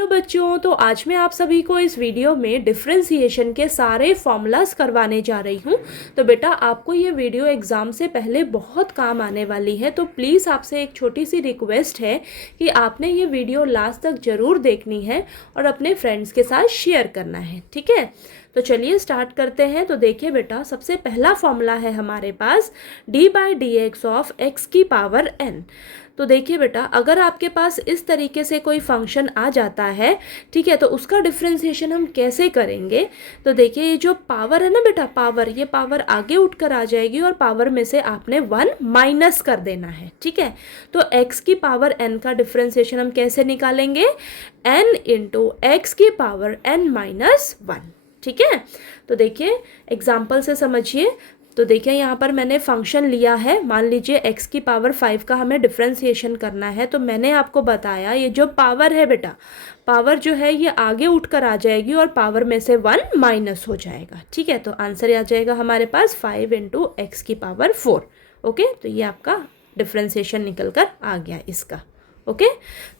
Hello बच्चों, तो आज मैं आप सभी को इस वीडियो में डिफरेंशिएशन के सारे फॉर्मूलाज करवाने जा रही हूँ। तो बेटा आपको ये वीडियो एग्ज़ाम से पहले बहुत काम आने वाली है, तो प्लीज़ आपसे एक छोटी सी रिक्वेस्ट है कि आपने ये वीडियो लास्ट तक ज़रूर देखनी है और अपने फ्रेंड्स के साथ शेयर करना है। ठीक है, तो चलिए स्टार्ट करते हैं। तो देखिए बेटा, सबसे पहला फॉर्मूला है हमारे पास d/dx ऑफ x की पावर n। तो देखिए बेटा, अगर आपके पास इस तरीके से कोई फंक्शन आ जाता है, ठीक है, तो उसका डिफरेंशिएशन हम कैसे करेंगे। तो देखिए ये जो पावर है ना बेटा, पावर, ये पावर आगे उठकर आ जाएगी और पावर में से आपने 1 माइनस कर देना है। ठीक है, तो x की पावर n का डिफरेंशिएशन हम कैसे निकालेंगे, n इंटू एक्स की पावर n माइनस 1। ठीक है, तो देखिए एग्जाम्पल से समझिए। तो देखिए यहाँ पर मैंने फंक्शन लिया है, मान लीजिए x की पावर 5 का हमें डिफरेंशिएशन करना है। तो मैंने आपको बताया ये जो पावर है बेटा, पावर जो है ये आगे उठकर आ जाएगी और पावर में से 1 माइनस हो जाएगा। ठीक है, तो आंसर आ जाएगा हमारे पास 5 इंटू एक्स की पावर 4। ओके, तो ये आपका डिफरेंशिएशन निकल कर आ गया इसका। ओके,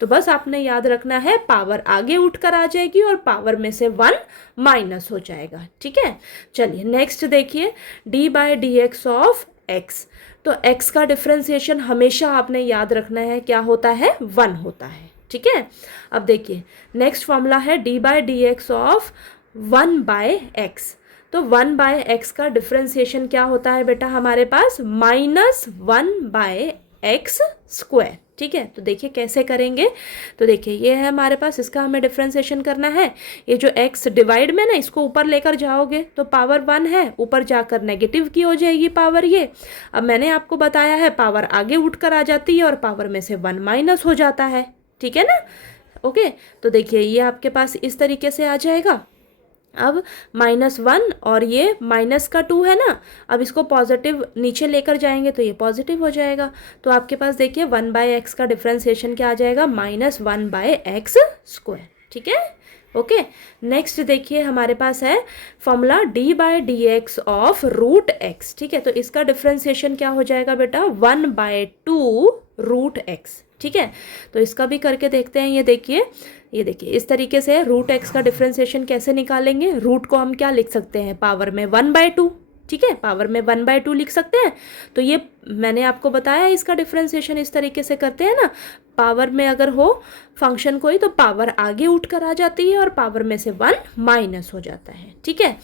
तो बस आपने याद रखना है पावर आगे उठकर आ जाएगी और पावर में से 1 माइनस हो जाएगा। ठीक है, चलिए नेक्स्ट देखिए, d/dx ऑफ x। तो x का डिफरेंशिएशन हमेशा आपने याद रखना है, क्या होता है, 1 होता है। ठीक है, अब देखिए नेक्स्ट फॉर्मूला है d/dx ऑफ 1/x। तो 1/x का डिफरेंशिएशन क्या होता है बेटा हमारे पास, -1/x²। ठीक है, तो देखिए कैसे करेंगे। तो देखिए ये है हमारे पास, इसका हमें डिफरेंशिएशन करना है। ये जो x डिवाइड में ना, इसको ऊपर लेकर जाओगे तो पावर 1 है, ऊपर जाकर नेगेटिव की हो जाएगी पावर ये। अब मैंने आपको बताया है पावर आगे उठकर आ जाती है और पावर में से 1 माइनस हो जाता है। ठीक है ना। ओके, तो देखिए ये आपके पास इस तरीके से आ जाएगा। अब -1 और ये -2 है ना, अब इसको पॉजिटिव नीचे लेकर जाएंगे तो ये पॉजिटिव हो जाएगा। तो आपके पास देखिए 1/x का डिफरेंशिएशन क्या आ जाएगा, -1/x²। ठीक है, ओके। नेक्स्ट देखिए हमारे पास है फॉर्मूला d/dx ऑफ √x। ठीक है, तो इसका डिफरेंशिएशन क्या हो जाएगा बेटा, 1/2 √x। ठीक है, तो इसका भी करके देखते हैं। ये देखिए इस तरीके से √x का डिफरेंशिएशन कैसे निकालेंगे। रूट को हम क्या लिख सकते हैं, पावर में 1/2। ठीक है, पावर में 1/2 लिख सकते हैं। तो ये मैंने आपको बताया इसका डिफरेंशिएशन इस तरीके से करते हैं ना, पावर में अगर हो फंक्शन कोई तो पावर आगे उठकर आ जाती है और पावर में से 1 माइनस हो जाता है। ठीक है,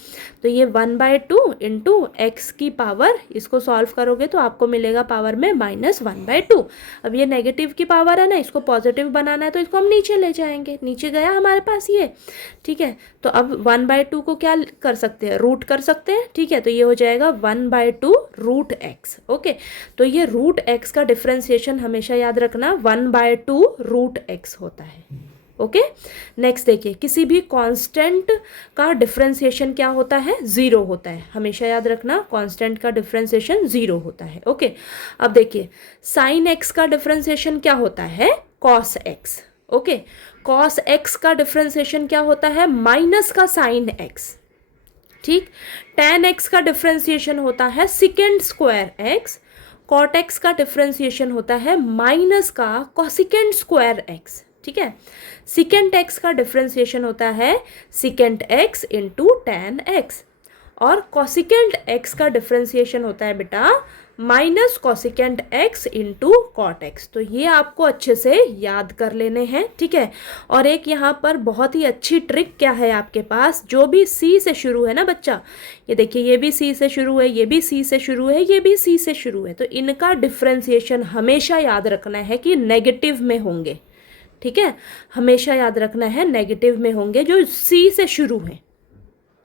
तो ये 1/2 इंटू एक्स की पावर, इसको सॉल्व करोगे तो आपको मिलेगा पावर में -1/2। अब ये नेगेटिव की पावर है ना, इसको पॉजिटिव बनाना है तो इसको हम नीचे ले जाएंगे, नीचे गया हमारे पास ये। ठीक है, तो अब 1/2 को क्या कर सकते हैं, रूट कर सकते हैं। ठीक है, तो ये हो जाएगा 1/2 √x। ओके, तो ये √x का डिफरेंशिएशन हमेशा याद रखना 1/2 √x होता है। ओके, नेक्स्ट देखिए, किसी भी कांस्टेंट का डिफरेंशिएशन क्या होता है, 0 होता है। हमेशा याद रखना कांस्टेंट का डिफरेंशिएशन 0 होता है। ओके, अब देखिए sin x का डिफरेंशिएशन क्या होता है, cos x। Okay, cos x का डिफरेंशिएशन क्या होता है, माइनस का sin x। ठीक, tan x का डिफरेंशिएशन होता है sec²x। cot x का डिफरेंशिएशन होता है माइनस का cosec²x। ठीक है, secant x का डिफरेंशिएशन होता है secant x into tan x और cosecant x का डिफरेंशिएशन होता है बेटा -cosecant x into cot x। तो ये आपको अच्छे से याद कर लेने हैं। ठीक है, और एक यहाँ पर बहुत ही अच्छी ट्रिक क्या है आपके पास, जो भी C से शुरू है ना बच्चा, ये देखिए ये भी C से शुरू है, ये भी C से शुरू है, ये भी C से शुरू है, तो इनका डिफरेंशिएशन हमेशा याद रखना है कि नेगेटिव में होंगे। ठीक है, हमेशा याद रखना है नेगेटिव में होंगे जो C से शुरू हैं।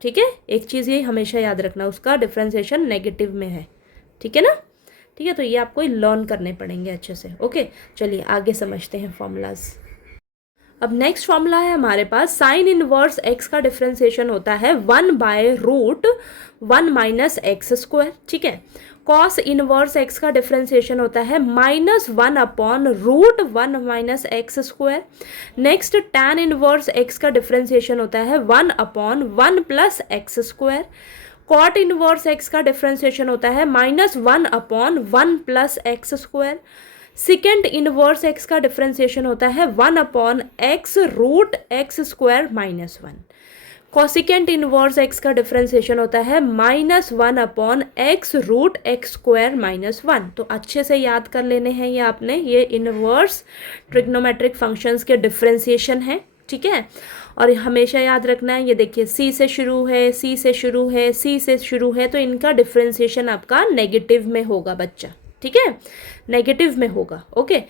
ठीक है, एक चीज़ ये हमेशा याद रखना, उसका डिफरेंशिएशन नेगेटिव में है। ठीक है ना। ठीक है, तो ये आपको लर्न करने पड़ेंगे अच्छे से। ओके, चलिए आगे समझते हैं फॉर्मूलाज। अब नेक्स्ट फॉर्मूला है हमारे पास, साइन इनवर्स x का डिफरेंशिएशन होता है 1/√1 - x²। ठीक है, कॉस इनवर्स x का डिफरेंशिएशन होता है -1/√1 - x²। Next tan inverse x का डिफरेंशिएशन होता है 1/1 + x²। कॉट इनवर्स x का डिफरेंशिएशन होता है -1/1 + x²। सेकेंड इनवर्स एक्स का डिफ्रेंसिएशन होता है 1/x root x square minus 1। Cosecant inverse x का डिफ्रेंसिएशन होता है -1/x root x square minus 1। तो अच्छे से याद कर लेने हैं ये आपने, ये इनवर्स ट्रिग्नोमेट्रिक फंक्शंस के डिफ्रेंसिएशन है, ठीक है। और हमेशा याद रखना है, ये देखिए सी से शुरू है, सी से शुरू है, सी से शुरू है, तो इनका डिफ्रेंसिएशन आपका नेगेटिव में होगा बच्चा, ठीक है, नेगेटिव में होगा। ओके,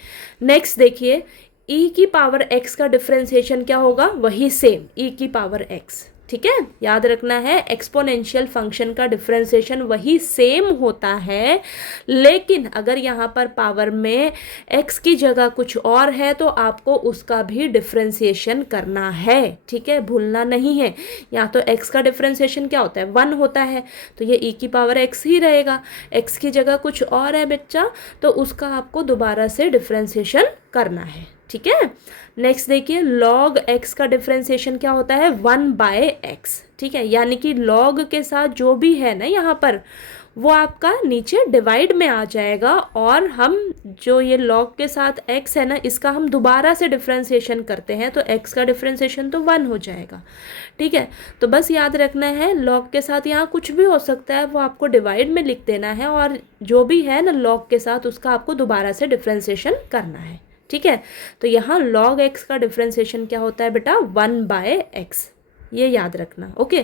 नेक्स्ट देखिए e की पावर x का डिफ्रेंसिएशन क्या होगा, वही सेम e की पावर x, ठीक है, याद रखना है एक्सपोनेंशियल फंक्शन का डिफ्रेंसिएशन वही सेम होता है, लेकिन अगर यहाँ पर पावर में x की जगह कुछ और है तो आपको उसका भी डिफ्रेंसिएशन करना है, ठीक है, भूलना नहीं है। यहाँ तो x का डिफ्रेंसिएशन क्या होता है, 1 होता है, तो ये e की पावर x ही रहेगा। x की जगह कुछ और है बच्चा, तो उसका आपको दोबारा से डिफ्रेंसिएशन करना है, ठीक है। नेक्स्ट देखिए log x का डिफ्रेंसिएशन क्या होता है, 1/x, ठीक है, यानी कि log के साथ जो भी है ना यहाँ पर वो आपका नीचे डिवाइड में आ जाएगा, और हम जो ये log के साथ x है ना इसका हम दोबारा से डिफ्रेंसिएशन करते हैं तो x का डिफ्रेंसिएशन तो 1 हो जाएगा, ठीक है। तो बस याद रखना है log के साथ यहाँ कुछ भी हो सकता है, वो आपको डिवाइड में लिख देना है, और जो भी है ना log के साथ उसका आपको दोबारा से डिफ्रेंसिएशन करना है, ठीक है। तो यहाँ log x का डिफ्रेंसिएशन क्या होता है बेटा, 1/x, ये याद रखना। ओके,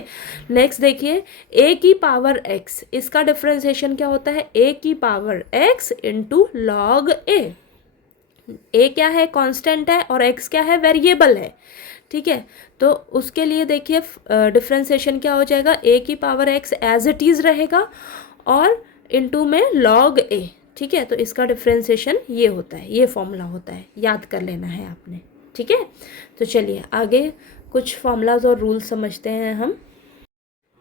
नेक्स्ट देखिए a की पावर x, इसका डिफ्रेंसिएशन क्या होता है, a की power x into log a। a क्या है, कांस्टेंट है, और x क्या है, वेरिएबल है, ठीक है। तो उसके लिए देखिए डिफ्रेंसिएशन क्या हो जाएगा, a की power x as it is रहेगा और इंटू में log a, ठीक है। तो इसका डिफ्रेंसिएशन ये होता है, ये फॉर्मूला होता है, याद कर लेना है आपने, ठीक है। तो चलिए आगे कुछ फॉर्मूलाज और रूल्स समझते हैं हम।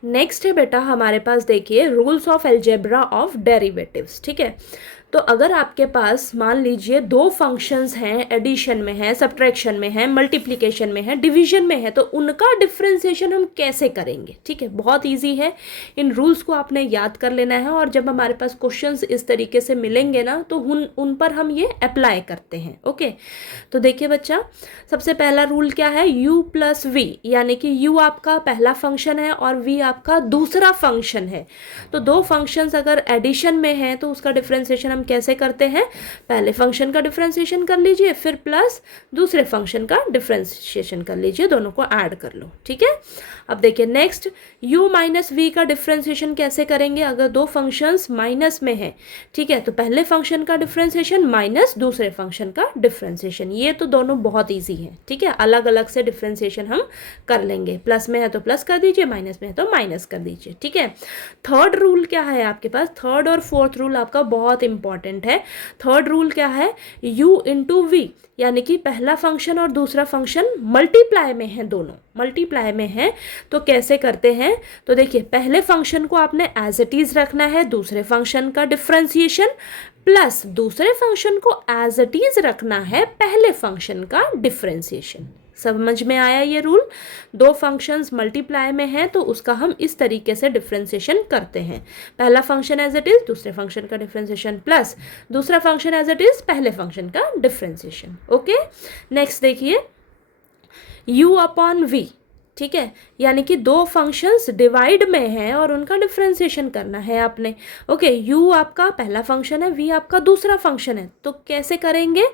नेक्स्ट है बेटा हमारे पास देखिए rules of algebra of derivatives, ठीक है। तो अगर आपके पास मान लीजिए दो फंक्शंस हैं, एडिशन में है, सब्ट्रैक्शन में है, मल्टीप्लिकेशन में है, डिवीजन में है, तो उनका डिफ्रेंसिएशन हम कैसे करेंगे, ठीक है। बहुत इजी है, इन रूल्स को आपने याद कर लेना है, और जब हमारे पास क्वेश्चंस इस तरीके से मिलेंगे ना तो उन पर हम ये अप्लाई करते हैं। ओके, तो देखिए बच्चा, सबसे पहला रूल क्या है, u प्लस वी, यानी कि u आपका पहला फंक्शन है और v आपका दूसरा फंक्शन है। तो दो फंक्शंस अगर एडिशन में है तो उसका डिफ्रेंसिएशन हम कैसे करते हैं, पहले फंक्शन का डिफरेंशिएशन कर लीजिए, फिर प्लस दूसरे फंक्शन का डिफरेंशिएशन कर लीजिए, दोनों को ऐड कर लो, ठीक है। अब देखिए नेक्स्ट u माइनस वी का डिफरेंशिएशन कैसे करेंगे, अगर दो फंक्शंस माइनस में है, ठीक है, तो पहले फंक्शन का डिफरेंशिएशन माइनस दूसरे फंक्शन का डिफरेंशिएशन, ये तो दोनों बहुत ईजी है, ठीक है। अलग अलग से डिफरेंशिएशन हम कर लेंगे, प्लस में है तो प्लस कर दीजिए, माइनस में है तो माइनस कर दीजिए, ठीक है। थर्ड रूल क्या है आपके पास, थर्ड और फोर्थ रूल आपका बहुत इंपॉर्टेंट है। थर्ड रूल क्या है, u इंटू वी, यानी कि पहला फंक्शन और दूसरा फंक्शन मल्टीप्लाई में है, दोनों मल्टीप्लाई में है, तो कैसे करते हैं, तो देखिए पहले फंक्शन को आपने एज इट इज रखना है, दूसरे फंक्शन का डिफरेंशिएशन प्लस दूसरे फंक्शन को एज इट इज रखना है पहले फंक्शन का डिफरेंशिएशन। समझ में आया ये रूल, दो फंक्शंस मल्टीप्लाई में हैं तो उसका हम इस तरीके से डिफरेंशिएशन करते हैं, पहला फंक्शन एज इट इज, दूसरे फंक्शन का डिफरेंशिएशन प्लस दूसरा फंक्शन एज इट इज, पहले फंक्शन का डिफरेंशिएशन। ओके, नेक्स्ट देखिए u अपॉन v, ठीक है, यानी कि दो फंक्शंस डिवाइड में हैं और उनका डिफरेंशिएशन करना है आपने। ओके, u आपका पहला फंक्शन है, v आपका दूसरा फंक्शन है, तो कैसे करेंगे,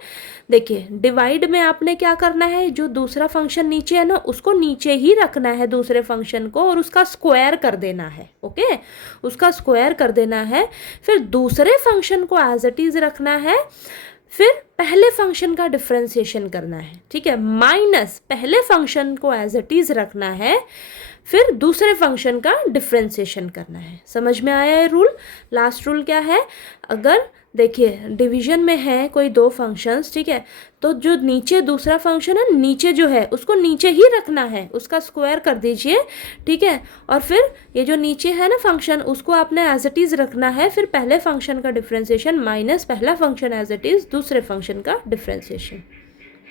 देखिए डिवाइड में आपने क्या करना है, जो दूसरा फंक्शन नीचे है ना उसको नीचे ही रखना है दूसरे फंक्शन को, और उसका स्क्वायर कर देना है। ओके, उसका स्क्वायर कर देना है, फिर दूसरे फंक्शन को एज इट इज रखना है, फिर पहले फंक्शन का डिफरेंशिएशन करना है, ठीक है, माइनस पहले फंक्शन को एज इट इज रखना है, फिर दूसरे फंक्शन का डिफरेंशिएशन करना है। समझ में आया ये रूल। लास्ट रूल क्या है, अगर देखिए डिवीजन में है कोई दो फंक्शंस, ठीक है, तो जो नीचे दूसरा फंक्शन है, नीचे जो है उसको नीचे ही रखना है, उसका स्क्वायर कर दीजिए, ठीक है, और फिर ये जो नीचे है ना फंक्शन उसको आपने एज इट इज़ रखना है, फिर पहले फंक्शन का डिफरेंशिएशन माइनस पहला फंक्शन एज इट इज़, दूसरे फंक्शन का डिफरेंशिएशन।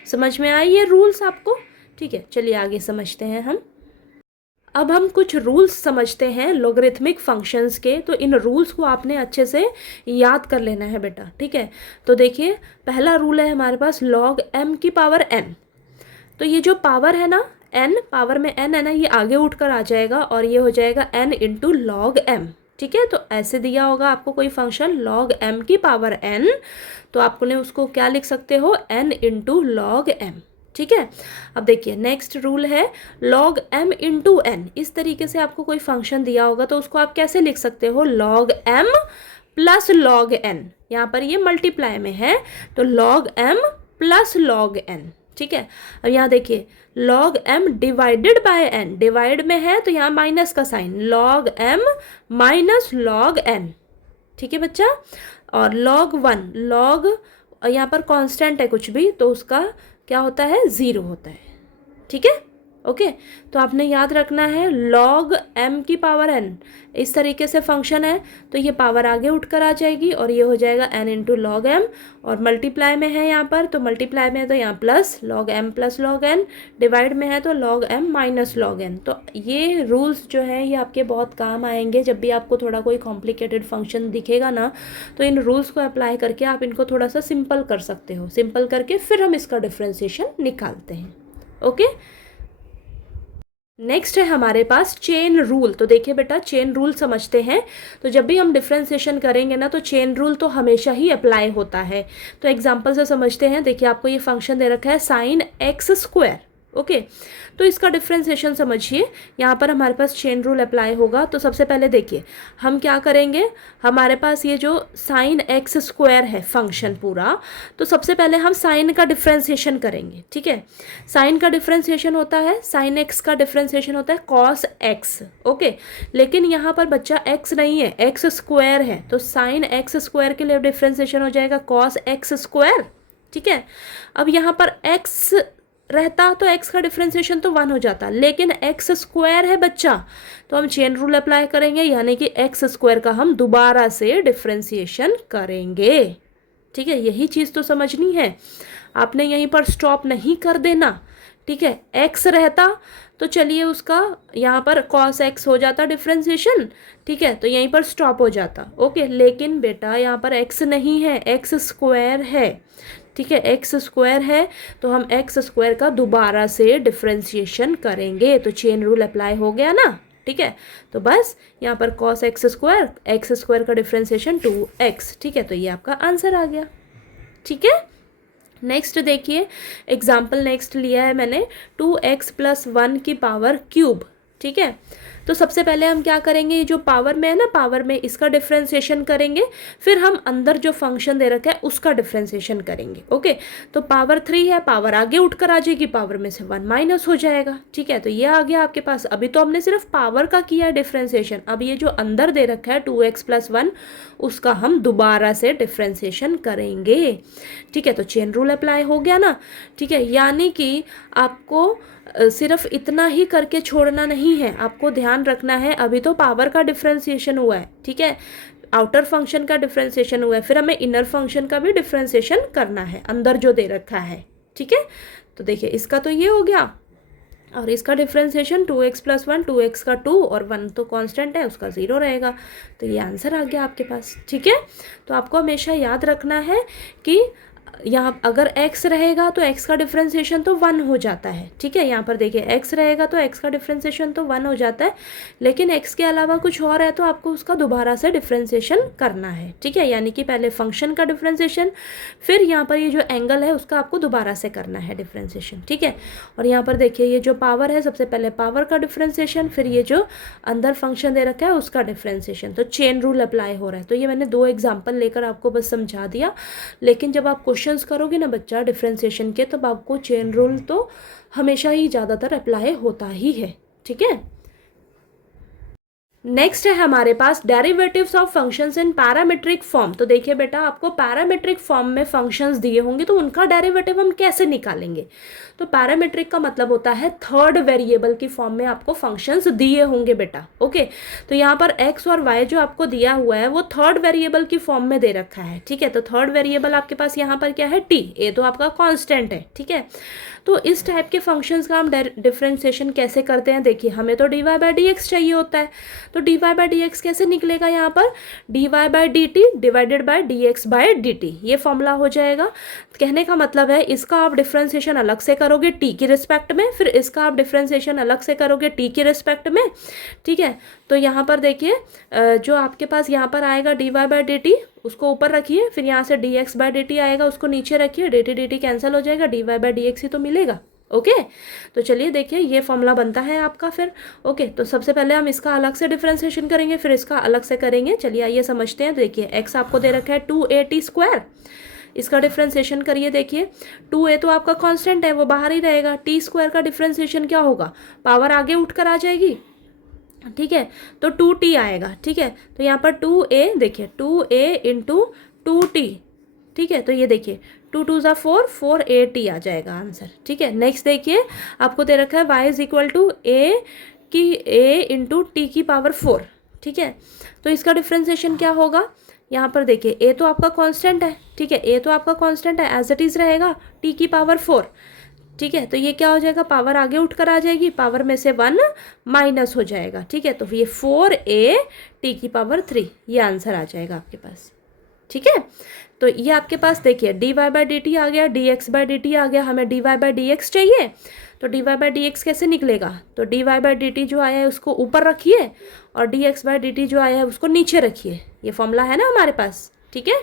समझ में आई ये रूल्स आपको, ठीक है। चलिए आगे समझते हैं हम। अब हम कुछ रूल्स समझते हैं लॉगरिथमिक फंक्शंस के, तो इन रूल्स को आपने अच्छे से याद कर लेना है बेटा, ठीक है। तो देखिए पहला रूल है हमारे पास लॉग m की पावर n। तो ये जो पावर है ना n, पावर में n है ना, ये आगे उठकर आ जाएगा और ये हो जाएगा n इंटू लॉग m, ठीक है। तो ऐसे दिया होगा आपको कोई फंक्शन लॉग m की पावर n, तो आपने उसको क्या लिख सकते हो, n इंटू लॉग m, ठीक है। अब देखिए नेक्स्ट रूल है log m इंटू n। इस तरीके से आपको कोई फंक्शन दिया होगा तो उसको आप कैसे लिख सकते हो, log m plus log n। यहाँ पर ये मल्टीप्लाई में है तो log m plus log n, ठीक है। अब यहाँ देखिए log m divided by n, divide में है तो यहाँ माइनस का sign, log m minus log n, ठीक है बच्चा। और log 1, log यहाँ पर कांस्टेंट है कुछ भी तो उसका क्या होता है, 0 होता है, ठीक है। ओके, तो आपने याद रखना है log m की पावर n, इस तरीके से फंक्शन है तो ये पावर आगे उठकर आ जाएगी और ये हो जाएगा n इंटू लॉग m, और मल्टीप्लाई में है यहाँ पर तो मल्टीप्लाई में है तो यहाँ plus log m plus log n, divide में है तो log m minus log n। तो ये रूल्स जो है ये आपके बहुत काम आएंगे जब भी आपको थोड़ा कोई कॉम्प्लिकेटेड फंक्शन दिखेगा ना, तो इन रूल्स को अप्लाई करके आप इनको थोड़ा सा सिंपल कर सकते हो, सिंपल करके फिर हम इसका डिफ्रेंशिएशन निकालते हैं। ओके, नेक्स्ट है हमारे पास चेन रूल। तो देखिए बेटा चेन रूल समझते हैं, तो जब भी हम डिफ्रेंशिएशन करेंगे ना तो चेन रूल तो हमेशा ही अप्लाई होता है। तो एग्जांपल से समझते हैं, देखिए आपको ये फंक्शन दे रखा है साइन एक्स स्क्वायर, ओके। तो इसका डिफ्रेंशिएशन समझिए, यहाँ पर हमारे पास चेन रूल अप्लाई होगा। तो सबसे पहले देखिए हम क्या करेंगे, हमारे पास ये जो साइन एक्स स्क्वायर है फंक्शन पूरा, तो सबसे पहले हम साइन का डिफ्रेंशिएशन करेंगे, ठीक है। साइन का डिफ्रेंशिएशन होता है, साइन एक्स का डिफ्रेंशिएशन होता है कॉस एक्स, ओके। लेकिन यहाँ पर बच्चा एक्स नहीं है, एक्स स्क्वायर है, तो साइन एक्स स्क्वायर के लिए डिफ्रेंशिएशन हो जाएगा कॉस एक्स स्क्वायर, ठीक है। अब यहाँ पर एक्स रहता तो x का डिफ्रेंशिएशन तो 1 हो जाता, लेकिन x स्क्वायर है बच्चा, तो हम चेन रूल अप्लाई करेंगे, यानी कि x स्क्वायर का हम दोबारा से डिफ्रेंशिएशन करेंगे, ठीक है। यही चीज़ तो समझनी है, आपने यहीं पर स्टॉप नहीं कर देना, ठीक है। x रहता तो चलिए उसका यहाँ पर cos x हो जाता डिफ्रेंशिएशन, ठीक है, तो यहीं पर स्टॉप हो जाता, ओके। लेकिन बेटा यहाँ पर x नहीं है, x स्क्वायर है, ठीक है, एक्स स्क्वायर है, तो हम एक्स स्क्वायर का दोबारा से डिफ्रेंशिएशन करेंगे, तो चेन रूल अप्लाई हो गया ना, ठीक है। तो बस यहाँ पर कॉस एक्स स्क्वायर का डिफ्रेंशिएशन 2x, ठीक है। तो ये आपका आंसर आ गया, ठीक है। नेक्स्ट देखिए एग्जाम्पल नेक्स्ट लिया है मैंने 2x प्लस 1 की पावर क्यूब, ठीक है। तो सबसे पहले हम क्या करेंगे, ये जो पावर में है ना, पावर में इसका डिफ्रेंशिएशन करेंगे, फिर हम अंदर जो फंक्शन दे रखा है उसका डिफ्रेंशिएशन करेंगे, ओके। तो पावर 3 है, पावर आगे उठकर आ जाएगी, पावर में से 1 माइनस हो जाएगा, ठीक है। तो ये आ गया आपके पास। अभी तो हमने सिर्फ पावर का किया है डिफ्रेंशिएशन, अब ये जो अंदर दे रखा है 2x प्लस 1 उसका हम दोबारा से डिफ्रेंशिएशन करेंगे, ठीक है। तो चेन रूल अप्लाई हो गया ना, ठीक है। यानी कि आपको सिर्फ इतना ही करके छोड़ना नहीं है, आपको ध्यान रखना है अभी तो पावर का डिफ्रेंशिएशन हुआ है, ठीक है, आउटर फंक्शन का डिफ्रेंशिएशन हुआ है, फिर हमें इनर फंक्शन का भी डिफ्रेंशिएशन करना है अंदर जो दे रखा है, ठीक है। तो देखिए इसका तो ये हो गया, और इसका डिफ्रेंशिएशन 2x प्लस 1, 2x का 2 और 1 तो कांस्टेंट है उसका 0 रहेगा, तो ये आंसर आ गया आपके पास, ठीक है। तो आपको हमेशा याद रखना है कि यहाँ अगर x रहेगा तो x का डिफ्रेंशिएशन तो 1 हो जाता है, ठीक है। यहाँ पर देखिए x रहेगा तो x का डिफ्रेंशिएशन तो 1 हो जाता है, लेकिन x के अलावा कुछ और है तो आपको उसका दोबारा से डिफ्रेंशिएशन करना है, ठीक है। यानी कि पहले फंक्शन का डिफ्रेंशिएशन, फिर यहाँ पर ये जो एंगल है उसका आपको दोबारा से करना है डिफ्रेंशिएशन, ठीक है। और यहाँ पर देखिए ये जो पावर है, सबसे पहले पावर का डिफ्रेंशिएशन, फिर ये जो अंदर फंक्शन दे रखा है उसका डिफ्रेंशिएशन, तो चेन रूल अप्लाई हो रहा है। तो ये मैंने 2 एग्जाम्पल लेकर आपको बस समझा दिया, लेकिन जब आप क्वेश्चन करोगे ना बच्चा डिफरेंशिएशन के, तब आपको चेन रूल तो हमेशा ही ज़्यादातर अप्लाई होता ही है, ठीक है। नेक्स्ट है हमारे पास derivatives of functions in parametric form. तो देखिए बेटा, आपको पैरामीट्रिक फॉर्म में फंक्शंस दिए होंगे तो उनका डेरिवेटिव हम कैसे निकालेंगे। तो पैरामीट्रिक का मतलब होता है थर्ड वेरिएबल की फॉर्म में आपको फंक्शंस दिए होंगे बेटा। ओके, तो यहाँ पर एक्स और वाई जो आपको दिया हुआ है वो थर्ड वेरिएबल की फॉर्म में दे रखा है। ठीक है, तो थर्ड वेरिएबल आपके पास यहाँ पर क्या है, टी। ए तो आपका कॉन्स्टेंट है। ठीक है, तो इस टाइप के फंक्शंस का हम डिफरेंशिएशन कैसे करते हैं। देखिए, हमें तो d y by d x चाहिए होता है, तो d y by d x कैसे निकलेगा, यहाँ पर d y by d t divided by d x by d t, ये फॉर्मूला हो जाएगा। कहने का मतलब है इसका आप डिफरेंशिएशन अलग से करोगे टी की रिस्पेक्ट में, फिर इसका आप डिफरेंशिएशन अलग से करोगे टी की रिस्पेक्ट में। ठीक है, तो यहाँ पर देखिए जो आपके पास यहाँ पर आएगा d y by d t, उसको ऊपर रखिए, फिर यहाँ से d x by d t आएगा, उसको नीचे रखिए, डी टी कैंसिल हो जाएगा, d y by d x ही तो मिलेगा। ओके, तो चलिए देखिए ये फॉर्मूला बनता है आपका फिर। ओके, तो सबसे पहले हम इसका अलग से डिफरेंशिएशन करेंगे, फिर इसका अलग से करेंगे। चलिए आइए समझते हैं। देखिए एक्स आपको दे रखा है 2a t स्क्वायर, इसका डिफरेंशिएशन करिए। देखिए 2a तो आपका कांस्टेंट है, वो बाहर ही रहेगा, टी स्क्वायर का डिफरेंशिएशन क्या होगा, पावर आगे उठकर आ जाएगी। ठीक है, तो 2t आएगा। ठीक है, तो यहाँ पर 2a, देखिए 2a इंटू 2t। ठीक है, तो ये देखिए 2 2 ज़ा 4, 4a t आ जाएगा आंसर। ठीक है, नेक्स्ट देखिए आपको दे रखा है y is equal to a into t की पावर 4। ठीक है, तो इसका डिफरेंशिएशन क्या होगा, यहाँ पर देखिए a तो आपका कांस्टेंट है। ठीक है, a तो आपका कांस्टेंट है, एज इट इज़ रहेगा, t की पावर 4। ठीक है, तो ये क्या हो जाएगा, पावर आगे उठकर आ जाएगी, पावर में से 1 माइनस हो जाएगा। ठीक है, तो ये 4a t की पावर 3, ये आंसर आ जाएगा आपके पास। ठीक है, तो ये आपके पास देखिए d y by d t आ गया, d x by d t आ गया, हमें d y by d x चाहिए। तो d y by d x कैसे निकलेगा, तो d y by d t जो आया है उसको ऊपर रखिए और d x by d t जो आया है उसको नीचे रखिए, ये फॉर्मूला है ना हमारे पास। ठीक है,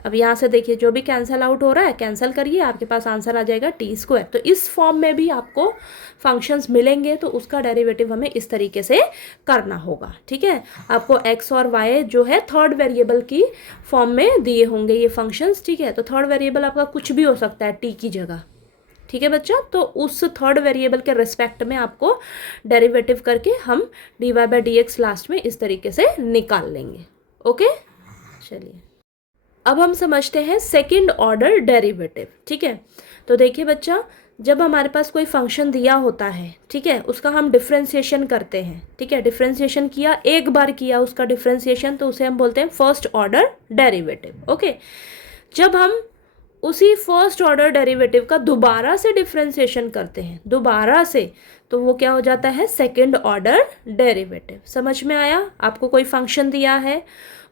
अब यहाँ से देखिए जो भी कैंसिल आउट हो रहा है कैंसिल करिए, आपके पास आंसर आ जाएगा टी स्क्वायर। तो इस फॉर्म में भी आपको फंक्शंस मिलेंगे तो उसका डेरिवेटिव हमें इस तरीके से करना होगा। ठीक है, आपको एक्स और वाई जो है थर्ड वेरिएबल की फॉर्म में दिए होंगे ये फंक्शंस। ठीक है, तो थर्ड वेरिएबल आपका कुछ भी हो सकता है टी की जगह। ठीक है बच्चा, तो उस थर्ड वेरिएबल के रिस्पेक्ट में आपको डेरिवेटिव करके हम d y by d x last में इस तरीके से निकाल लेंगे। ओके, चलिए अब हम समझते हैं सेकंड ऑर्डर डेरिवेटिव। ठीक है, तो देखिए बच्चा, जब हमारे पास कोई फंक्शन दिया होता है, ठीक है, उसका हम डिफरेंशिएशन करते हैं। ठीक है, डिफरेंशिएशन किया, एक बार किया उसका डिफरेंशिएशन, तो उसे हम बोलते हैं फर्स्ट ऑर्डर डेरिवेटिव। ओके, जब हम उसी फर्स्ट ऑर्डर डेरिवेटिव का दोबारा से डिफरेंशिएशन करते हैं, दोबारा से, तो वो क्या हो जाता है, सेकंड ऑर्डर डेरिवेटिव। समझ में आया, आपको कोई फंक्शन दिया है,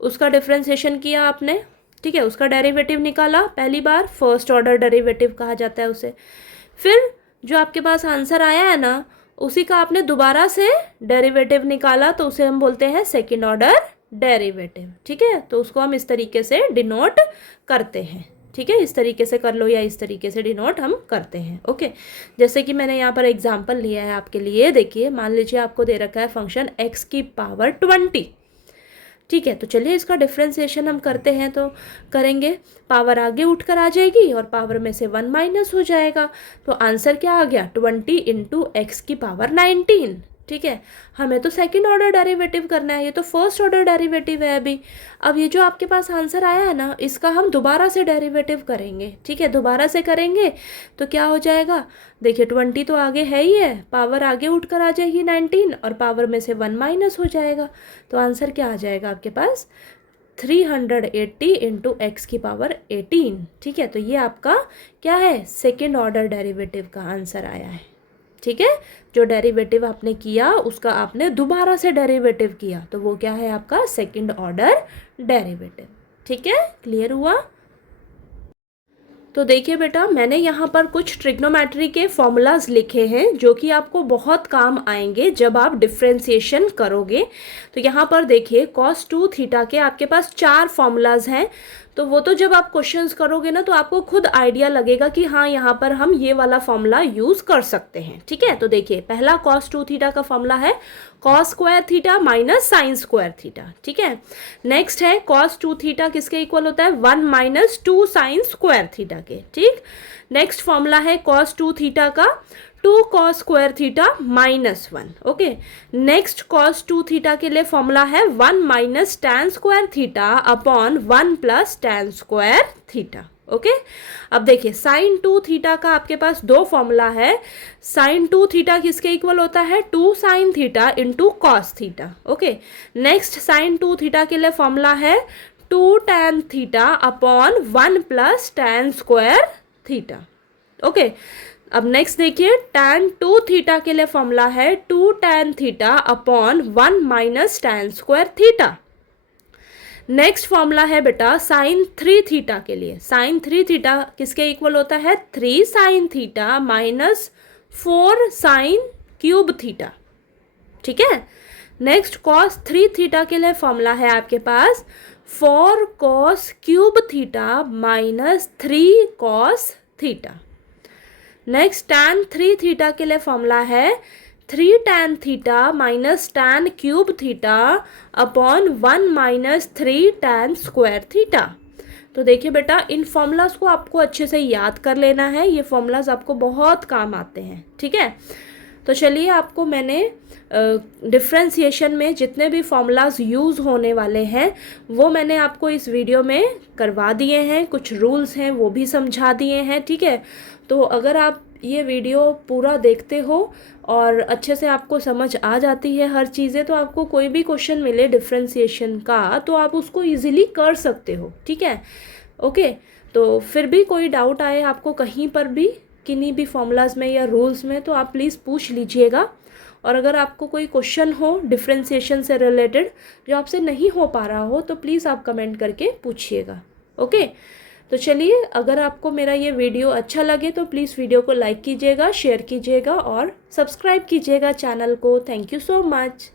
उसका डिफरेंशिएशन किया आपने, ठीक है, उसका डेरिवेटिव निकाला पहली बार, फर्स्ट ऑर्डर डेरिवेटिव कहा जाता है उसे। फिर जो आपके पास आंसर आया है ना, उसी का आपने दोबारा से डेरिवेटिव निकाला, तो उसे हम बोलते हैं सेकंड ऑर्डर डेरिवेटिव। ठीक है, तो उसको हम इस तरीके से डिनोट करते हैं। ठीक है, इस तरीके से कर लो या इस तरीके से डिनोट हम करते हैं। ओके, जैसे कि मैंने यहाँ पर एग्जांपल लिया है आपके लिए। देखिए, मान लीजिए आपको दे रखा है फंक्शन x की पावर 20। ठीक है, तो चलिए इसका डिफरेंशिएशन हम करते हैं, तो करेंगे, पावर आगे उठकर आ जाएगी और पावर में से 1 माइनस हो जाएगा, तो आंसर क्या आ गया, 20 इंटू एक्स की पावर 19। ठीक है, हमें तो सेकंड ऑर्डर डेरिवेटिव करना है, ये तो फर्स्ट ऑर्डर डेरिवेटिव है अभी। अब ये जो आपके पास आंसर आया है ना, इसका हम दोबारा से डेरिवेटिव करेंगे। ठीक है, दोबारा से करेंगे तो क्या हो जाएगा, देखिए 20 तो आगे है ही है, पावर आगे उठकर आ जाएगी 19 और पावर में से 1 माइनस हो जाएगा, तो आंसर क्या आ जाएगा आपके पास, 380 इंटू एक्स की पावर 18। ठीक है, तो ये आपका क्या है, सेकेंड ऑर्डर डेरिवेटिव का आंसर आया है। ठीक है, जो डेरिवेटिव आपने किया उसका आपने दोबारा से डेरिवेटिव किया, तो वो क्या है आपका सेकंड ऑर्डर डेरिवेटिव। ठीक है, क्लियर हुआ। तो देखिए बेटा, मैंने यहाँ पर कुछ ट्रिग्नोमेट्री के फॉर्मूलाज लिखे हैं जो कि आपको बहुत काम आएंगे जब आप डिफरेंशिएशन करोगे। तो यहाँ पर देखिए cos 2 थीटा के आपके पास 4 फॉर्मूलाज हैं, तो वो तो जब आप क्वेश्चंस करोगे ना तो आपको खुद आइडिया लगेगा कि हाँ यहाँ पर हम ये वाला फॉर्मूला यूज़ कर सकते हैं। ठीक है, तो देखिए पहला cos 2 थीटा का फॉर्मूला है cos square theta minus sine square theta. ठीक है, नेक्स्ट है cos 2 थीटा किसके इक्वल होता है, 1 माइनस 2 साइन स्क्वायर थीटा के। ठीक, नेक्स्ट फॉर्मूला है cos 2 थीटा का 2 cos square theta minus 1। Okay, next cos 2 theta के लिए फॉर्मूला है 1 minus tan square theta upon 1 plus tan square theta. Okay, अब देखिए साइन 2 थीटा का आपके पास दो फॉर्मूला है। साइन 2 थीटा किसके इक्वल होता है? 2 sine theta into cos theta. Okay, next sine 2 theta के लिए फॉर्मूला है 2 tan theta upon 1 plus tan square theta. Okay, अब नेक्स्ट देखिए tan 2 थीटा के लिए फॉर्मूला है 2 tan theta upon 1 minus tan square theta. Next formula है बेटा साइन 3 थीटा के लिए। साइन 3 थीटा किसके इक्वल होता है? 3 sine theta minus 4 sine cube theta. ठीक है, नेक्स्ट कॉस 3 थीटा के लिए फॉर्मूला है आपके पास 4 cos cube theta minus 3 cos theta. Next tan 3 theta के लिए फॉर्मूला है 3 tan theta minus tan cube theta upon 1 minus 3 tan square theta. तो देखिए बेटा, इन फॉर्मूलाज को आपको अच्छे से याद कर लेना है, ये फॉर्मूलाज आपको बहुत काम आते हैं। ठीक है, तो चलिए आपको मैंने डिफ्रेंसिएशन में जितने भी फॉर्मूलाज यूज़ होने वाले हैं वो मैंने आपको इस वीडियो में करवा दिए हैं, कुछ रूल्स हैं वो भी समझा दिए हैं। ठीक है, तो अगर आप ये वीडियो पूरा देखते हो और अच्छे से आपको समझ आ जाती है हर चीज़ें, तो आपको कोई भी क्वेश्चन मिले डिफ्रेंसिएशन का तो आप उसको इजीली कर सकते हो। ठीक है, ओके, तो फिर भी कोई डाउट आए आपको कहीं पर भी किन्हीं भी फॉर्मूलाज में या रूल्स में तो आप प्लीज़ पूछ लीजिएगा। और अगर आपको कोई क्वेश्चन हो डिफ्रेंसिएशन से रिलेटेड जो आपसे नहीं हो पा रहा हो तो प्लीज़ आप कमेंट करके पूछिएगा। ओके, तो चलिए, अगर आपको मेरा ये वीडियो अच्छा लगे तो प्लीज़ वीडियो को लाइक कीजिएगा, शेयर कीजिएगा और सब्सक्राइब कीजिएगा चैनल को। Thank you so much.